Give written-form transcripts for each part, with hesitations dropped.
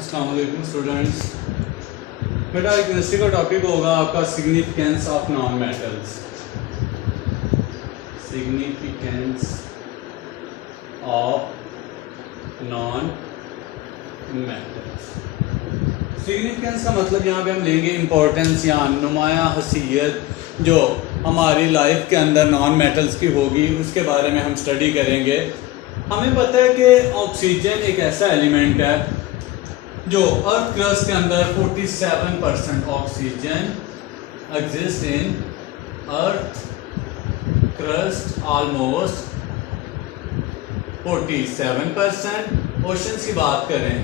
अस्सलाम वालेकुम स्टूडेंट्स। बेटा एक केमिस्ट्री का टॉपिक होगा आपका significance of non metals. Significance of non metals. Significance का मतलब यहाँ पे हम लेंगे इम्पोर्टेंस या नुमाया हसीयत जो हमारी लाइफ के अंदर नॉन मेटल्स की होगी, उसके बारे में हम स्टडी करेंगे। हमें पता है कि ऑक्सीजन एक ऐसा एलिमेंट है जो अर्थ क्रस्ट के अंदर 47% oxygen exist in earth crust, almost 47%। Oceans की बात करें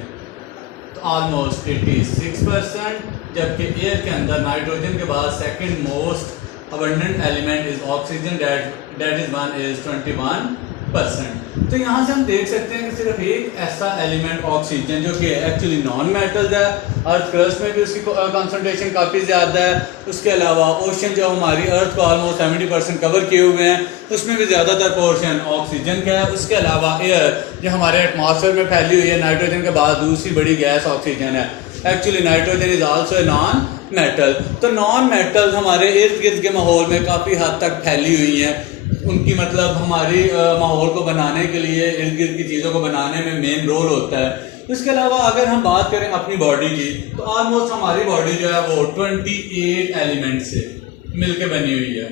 तो ऑलमोस्ट 86%, जबकि एयर के अंदर नाइट्रोजन के बाद second most abundant element is oxygen, that is 21%। तो यहाँ से हम देख सकते हैं कि सिर्फ एक ऐसा एलिमेंट ऑक्सीजन जो कि एक्चुअली नॉन मेटल्स है, अर्थ क्रस्ट में भी उसकी कंसंट्रेशन काफ़ी ज़्यादा है। उसके अलावा ओशन जो हमारी अर्थ को ऑलमोस्ट 70% कवर किए हुए हैं, उसमें भी ज़्यादातर पोर्शन ऑक्सीजन का है। उसके अलावा एयर जो हमारे एटमॉस्फेयर में फैली हुई है, नाइट्रोजन के बाद दूसरी बड़ी गैस ऑक्सीजन है। Actually nitrogen is also a non metal. तो नॉन मेटल्स हमारे इर्द गिर्द के माहौल में काफ़ी हद तक फैली हुई हैं। उनकी मतलब हमारी माहौल को बनाने के लिए, इर्द गिर्द की चीज़ों को बनाने में मेन रोल होता है। इसके अलावा अगर हम बात करें अपनी बॉडी की, तो ऑलमोस्ट हमारी बॉडी जो है वो 28 एलिमेंट से मिलके बनी हुई है।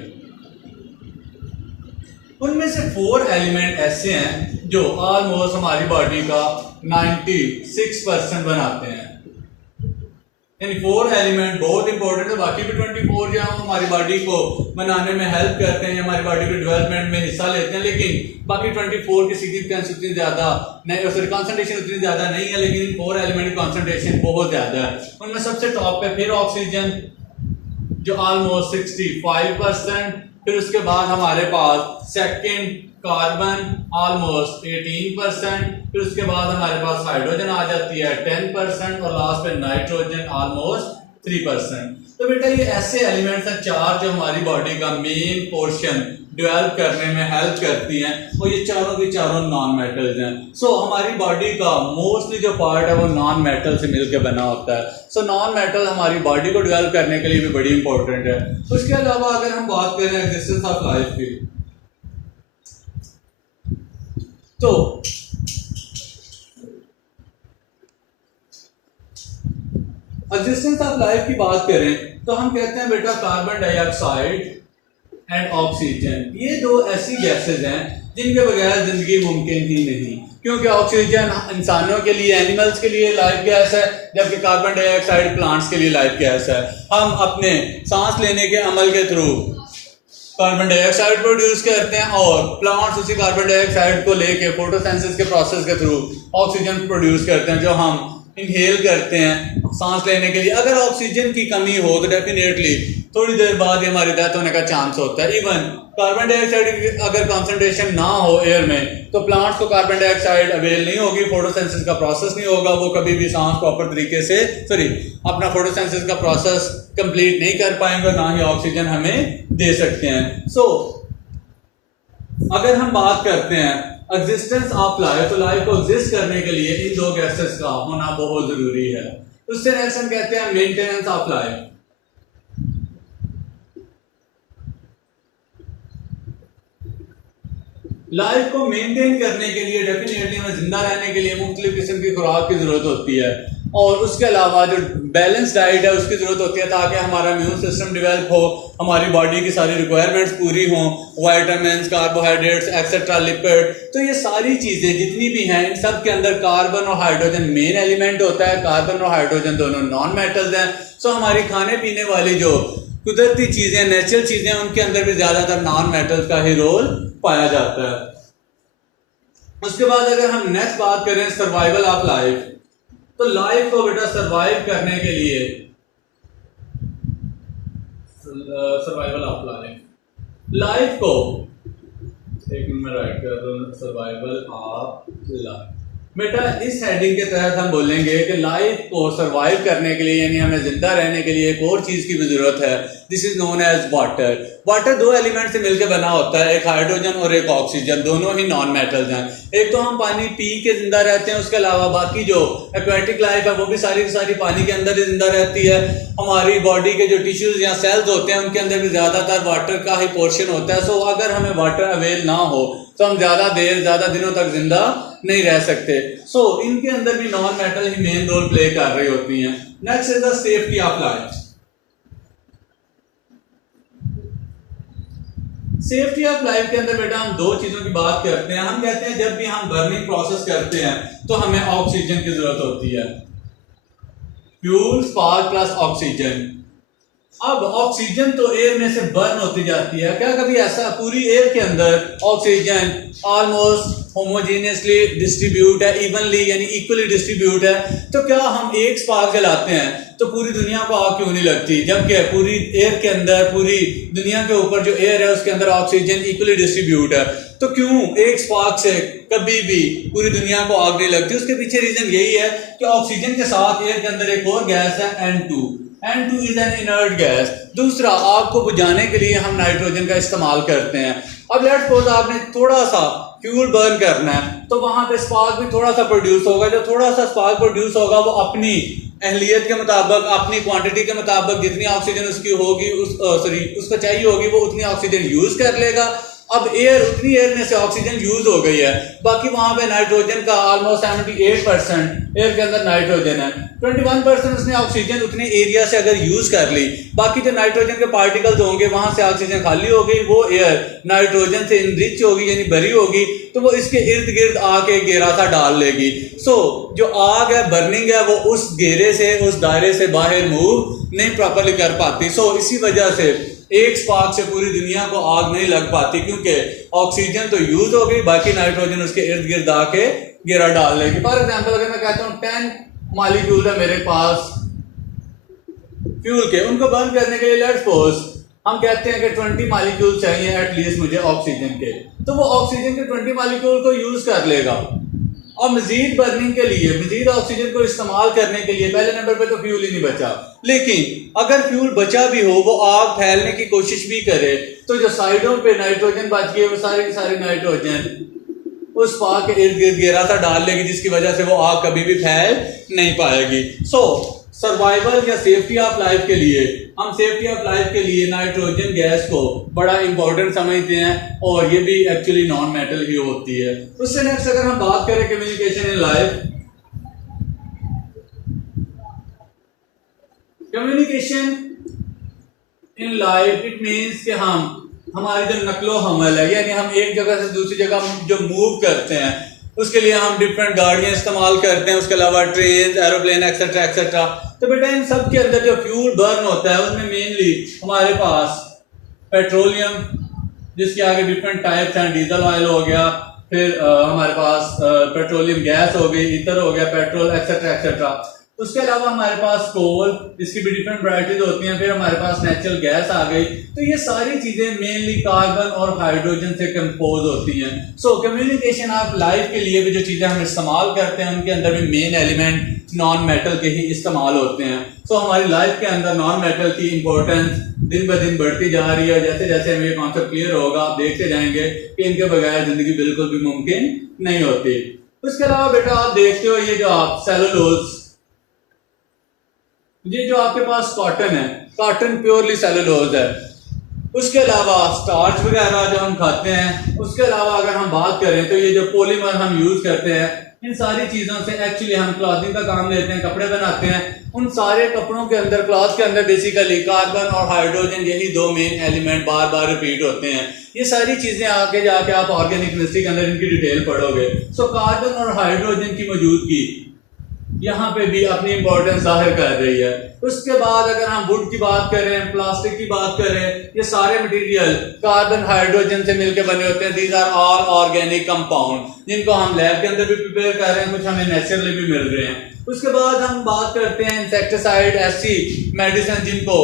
उनमें से 4 एलिमेंट ऐसे हैं जो ऑलमोस्ट हमारी बॉडी का 96% बनाते हैं। यानी 4 एलिमेंट बहुत इंपॉर्टेंट है। बाकी भी 24 जो है हमारी बॉडी को बनाने में हेल्प करते हैं, हमारी बॉडी के डेवलपमेंट में हिस्सा लेते हैं, लेकिन बाकी 24 की सिग्निफिकेंस उतनी ज्यादा नहीं, सॉरी कंसंट्रेशन उतनी ज्यादा नहीं है, लेकिन इन 4 एलिमेंट की कंसंट्रेशन बहुत ज्यादा है। उनमें सबसे टॉप पे फिर ऑक्सीजन जो ऑलमोस्ट 65%, फिर उसके बाद हमारे पास सेकंड कार्बन ऑलमोस्ट 18%, फिर उसके बाद हमारे पास हाइड्रोजन आ जाती है 10% और लास्ट पे नाइट्रोजन ऑलमोस्ट 3%। तो बेटा ये ऐसे एलिमेंट्स हैं 4 जो हमारी बॉडी का मेन पोर्शन डेवलप करने में हेल्प करती हैं, और ये चारों की चारों नॉन मेटल्स हैं। सो हमारी बॉडी का मोस्टली जो पार्ट है वो नॉन मेटल से मिलकर बना होता है। सो नॉन मेटल हमारी बॉडी को डेवलप करने के लिए भी बड़ी इंपॉर्टेंट है। उसके अलावा अगर हम बात करें एग्जिस्टेंस ऑफ लाइफ की, तो एग्जिस्टेंस ऑफ लाइफ की बात करें तो हम कहते हैं बेटा कार्बन डाइऑक्साइड एंड ऑक्सीजन, ये 2 ऐसी गैसेज हैं जिनके बगैर जिंदगी मुमकिन ही नहीं। क्योंकि ऑक्सीजन इंसानों के लिए, एनिमल्स के लिए लाइफ गैस है, जबकि कार्बन डाइऑक्साइड प्लांट्स के लिए लाइफ गैस है। हम अपने सांस लेने के अमल के थ्रू कार्बन डाइऑक्साइड प्रोड्यूस करते हैं और प्लांट्स उसी कार्बन डाइऑक्साइड को लेके फोटोसिंथेसिस के प्रोसेस के थ्रू ऑक्सीजन प्रोड्यूस करते हैं, जो हम इनहेल करते हैं सांस लेने के लिए। अगर ऑक्सीजन की कमी हो तो डेफिनेटली थोड़ी देर बाद ही हमारी डेथ होने का चांस होता है। इवन कार्बन डाइऑक्साइड की अगर कंसंट्रेशन ना हो एयर में तो प्लांट्स को कार्बन डाइऑक्साइड अवेल नहीं होगी, फोटोसिंथेसिस का प्रोसेस नहीं होगा, वो कभी भी सांस प्रॉपर तरीके से अपना फोटोसिंथेसिस का प्रोसेस कंप्लीट नहीं कर पाएंगे, ना ही ऑक्सीजन हमें दे सकते हैं। सो अगर हम बात करते हैं एग्जिस्टेंस ऑफ लाइफ, तो लाइफ को एग्जिस्ट करने के लिए इन 2 गैसेस का होना बहुत जरूरी है। उससे नेक्स्ट हम कहते हैं मेंटेनेंस ऑफ लाइफ। लाइफ को मेंटेन करने के लिए डेफिनेटली हमें जिंदा रहने के लिए मुख्तलिफ किस्म की खुराक की जरूरत होती है, और उसके अलावा जो बैलेंस डाइट है उसकी जरूरत होती है, ताकि हमारा इम्यून सिस्टम डेवलप हो, हमारी बॉडी की सारी रिक्वायरमेंट्स पूरी हों, वाइटामिन, कार्बोहाइड्रेट्स एक्सेट्रा, लिपिड। तो ये सारी चीजें जितनी भी हैं, इन सब के अंदर कार्बन और हाइड्रोजन मेन एलिमेंट होता है। कार्बन और हाइड्रोजन दोनों नॉन मेटल्स हैं। सो हमारी खाने पीने वाली जो कुदरती चीजें, नेचुरल चीजें, उनके अंदर भी ज्यादातर नॉन मेटल्स का ही रोल पाया जाता है। उसके बाद अगर हम नेक्स्ट बात करें सर्वाइवल ऑफ लाइफ, तो लाइफ को बेटा सर्वाइव करने के लिए, सर्वाइवल ऑफ लाइफ को एक मिनट में राइट कर दो, सर्वाइवल ऑफ लाइफ। बेटा इस हेडिंग के तहत हम बोलेंगे कि लाइफ को सरवाइव करने के लिए यानी हमें जिंदा रहने के लिए एक और चीज की भी जरूरत है। This is known as water. Water दो एलिमेंट से मिलकर बना होता है, एक हाइड्रोजन और एक ऑक्सीजन, दोनों ही नॉन मेटल्स हैं। एक तो हम पानी पी के जिंदा रहते हैं, उसके अलावा बाकी जो एक्वेटिक लाइफ है वो भी सारी की सारी पानी के अंदर ही जिंदा रहती है। हमारी बॉडी के जो टिश्यूज या सेल्स होते हैं उनके अंदर भी ज्यादातर वाटर का ही पोर्शन होता है। सो अगर हमें वाटर अवेल ना हो तो हम ज्यादा देर ज्यादा दिनों तक जिंदा नहीं रह सकते। सो इनके अंदर भी नॉन मेटल ही मेन रोल प्ले कर रही होती हैं। Next is the safety of life. Safety of life के अंदर बेटा हम दो चीजों की बात करते हैं। हम कहते हैं जब भी हम बर्निंग प्रोसेस करते हैं तो हमें ऑक्सीजन की जरूरत होती है, फ्यूल स्पार्क प्लस ऑक्सीजन। अब ऑक्सीजन तो एयर में से बर्न होती जाती है। क्या कभी ऐसा पूरी एयर के अंदर ऑक्सीजन ऑलमोस्ट होमोजेनियसली डिस्ट्रीब्यूट है, इवनली यानी इक्वली डिस्ट्रीब्यूट है, तो क्या हम एक स्पार्क जलाते हैं तो पूरी दुनिया को आग क्यों नहीं लगती? जबकि पूरी एयर के अंदर, पूरी दुनिया के ऊपर जो एयर है उसके अंदर ऑक्सीजन इक्वली डिस्ट्रीब्यूट है, तो क्यों एक स्पार्क से कभी भी पूरी दुनिया को आग नहीं लगती? उसके पीछे रीजन यही है कि ऑक्सीजन के साथ एयर के अंदर एक और गैस है N2 is an inert gas. दूसरा, आग को बुझाने के लिए हम नाइट्रोजन का इस्तेमाल करते हैं। अब लेट्स सपोज आपने थोड़ा सा फ्यूल बर्न करना है तो वहां पे स्पार्क भी थोड़ा सा प्रोड्यूस होगा। जो थोड़ा सा स्पार्क प्रोड्यूस होगा वो अपनी अहलियत के मुताबिक, अपनी क्वांटिटी के मुताबिक जितनी ऑक्सीजन उसकी होगी उसको चाहिए होगी वो उतनी ऑक्सीजन यूज कर लेगा। अब उतनी एयर में से ऑक्सीजन यूज हो गई है, बाकी वहां पे नाइट्रोजन का ऑलमोस्ट 78% एयर के अंदर नाइट्रोजन है, 21% उसने ऑक्सीजन उतने एरिया से अगर यूज कर ली, बाकी जो नाइट्रोजन के पार्टिकल्स होंगे वहां से ऑक्सीजन खाली हो गई, वो एयर नाइट्रोजन से इनरिच होगी यानी भरी होगी, तो वो इसके इर्द गिर्द आके घेरा सा डाल लेगी। सो जो आग है, बर्निंग है, वो उस घेरे से, उस दायरे से बाहर मूव नहीं प्रॉपरली कर पाती। सो इसी वजह से एक स्पार्क से पूरी दुनिया को आग नहीं लग पाती, क्योंकि ऑक्सीजन तो यूज हो गई, बाकी नाइट्रोजन उसके इर्द गिर्द आके घेरा डाल लेगी। फॉर एग्जांपल अगर मैं कहता हूँ 10 मॉलिक्यूल है मेरे पास फ्यूल के, उनको बर्न करने के लिए लेट्स सपोज हम कहते हैं कि 20 मॉलिक्यूल चाहिए एटलीस्ट मुझे ऑक्सीजन के, तो वो ऑक्सीजन के 20 मॉलिक्यूल को यूज कर लेगा। और मजीद बर्निंग के लिए, मजीद ऑक्सीजन को इस्तेमाल करने के लिए पहले नंबर पे तो फ्यूल ही नहीं बचा। लेकिन अगर फ्यूल बचा भी हो, वो आग फैलने की कोशिश भी करे, तो जो साइडों पे नाइट्रोजन बच गई वो सारे के सारे नाइट्रोजन उस स्पार्क के इर्द गिर्द घेरा सा डाल लेगी, जिसकी वजह से वो आग कभी भी फैल नहीं पाएगी। सो सर्वाइवल या सेफ्टी ऑफ लाइफ के लिए, हम सेफ्टी ऑफ लाइफ के लिए नाइट्रोजन गैस को बड़ा इंपॉर्टेंट समझते हैं, और ये भी एक्चुअली नॉन मेटल ही होती है। उससे नेक्स्ट अगर हम बात करें communication in life, communication in life it means कि हमारी जो नकलो हमल है, यानी हम एक जगह से दूसरी जगह जो मूव करते हैं, उसके लिए हम डिफरेंट गाड़ियां इस्तेमाल करते हैं, उसके अलावा ट्रेन, एरोप्लेन एक्सेट्रा एक्सेट्रा। तो बेटा इन सब के अंदर जो फ्यूल बर्न होता है उसमें मेनली हमारे पास पेट्रोलियम, जिसके आगे डिफरेंट टाइप्स हैं, डीजल ऑयल हो गया, फिर हमारे पास पेट्रोलियम गैस हो गई, ईथर हो गया, पेट्रोल एक्सेट्रा एक्सेट्रा। उसके अलावा हमारे पास कोल, इसकी भी डिफरेंट वैरायटीज होती हैं, फिर हमारे पास नेचुरल गैस आ गई। तो ये सारी चीजें मेनली कार्बन और हाइड्रोजन से कंपोज होती हैं। सो कम्युनिकेशन ऑफ लाइफ के लिए भी जो चीजें हम इस्तेमाल करते हैं उनके अंदर भी मेन एलिमेंट नॉन मेटल के ही इस्तेमाल होते हैं। सो हमारी लाइफ के अंदर नॉन मेटल की इंपॉर्टेंस दिन ब दिन बढ़ती जा रही है। जैसे जैसे हमें ये कॉन्सेप्ट क्लियर होगा, आप देखते जाएंगे कि इनके बगैर जिंदगी बिल्कुल भी मुमकिन नहीं होती। उसके अलावा बेटा आप देखते हो ये जो आप सेलुलोज, ये जो आपके पास कॉटन है, कॉटन प्योरली सेलुलोज है। उसके अलावा स्टार्च वगैरह जो हम खाते हैं, उसके अलावा अगर हम बात करें तो ये जो पॉलीमर हम यूज करते हैं, इन सारी चीजों से एक्चुअली हम क्लॉथिंग का काम लेते हैं, कपड़े बनाते हैं। उन सारे कपड़ों के अंदर, क्लॉथ के अंदर बेसिकली कार्बन और हाइड्रोजन, यही दो मेन एलिमेंट बार बार रिपीट होते हैं। ये सारी चीजें आगे जाके आप ऑर्गेनिक केमिस्ट्री के अंदर इनकी डिटेल पढ़ोगे। सो कार्बन और हाइड्रोजन की मौजूदगी यहाँ पे भी अपनी इंपॉर्टेंस जाहिर कर रही है। उसके बाद अगर हम वुड की बात करें, प्लास्टिक की बात करें, ये सारे मटेरियल कार्बन हाइड्रोजन से मिलकर बने होते हैं। These are all organic compound, जिनको हम लैब के अंदर भी प्रिपेयर कर रहे हैं, कुछ हमें नेचुरली भी मिल रहे हैं। उसके बाद हम बात करते हैं इंसेक्टिसाइड, ऐसी मेडिसिन जिनको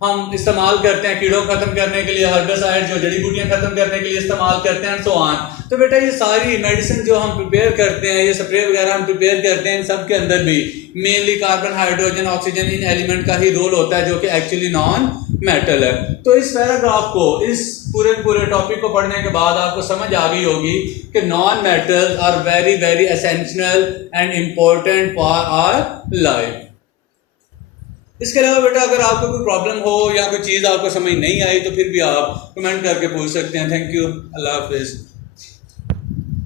हम इस्तेमाल करते हैं कीड़ों को खत्म करने के लिए, हर्बिसाइड जो जड़ी बूटियां खत्म करने के लिए इस्तेमाल करते हैं, सो ऑन। तो बेटा ये सारी मेडिसिन जो हम प्रिपेयर करते हैं, ये स्प्रे वगैरह हम प्रिपेयर करते हैं, इन सब के अंदर भी mainly carbon, hydrogen, oxygen in element का ही रोल होता है, जो कि एक्चुअली नॉन मेटल है। तो इस पैराग्राफ को, इस पूरे टॉपिक को पढ़ने के बाद आपको समझ आ गई होगी कि non metals are very very essential and important for our life. इसके अलावा बेटा अगर आपको कोई प्रॉब्लम हो या कोई चीज़ आपको समझ नहीं आई तो फिर भी आप कमेंट करके पूछ सकते हैं। थैंक यू, अल्लाह हाफिज़।